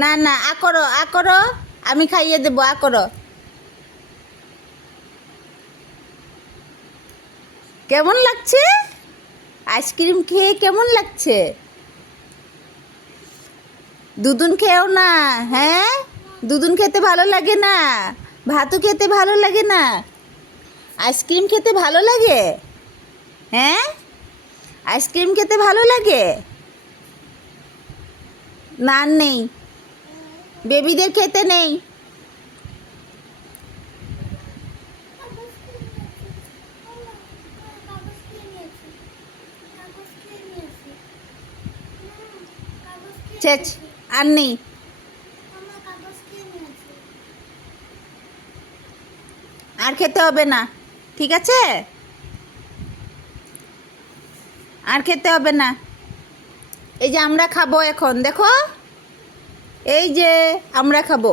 না না, আ করো, আমি খাইয়ে দেবো, আ করো। কেমন লাগছে? আইসক্রিম খেয়ে কেমন লাগছে? দুধুন খেও না। হ্যাঁ, দুধুন খেতে ভালো লাগে না? ভাতু খেতে ভালো লাগে না? আইসক্রিম খেতে ভালো লাগে? হ্যাঁ, আইসক্রিম খেতে ভালো লাগে? না নেই, বেবিদের খেতে নেই। চেচ, আর নেই। আর খেতে হবে না, ঠিক আছে? আর খেতে হবে না। এই যে আমরা খাবো এখন, দেখো, এই যে আমরা খাবো।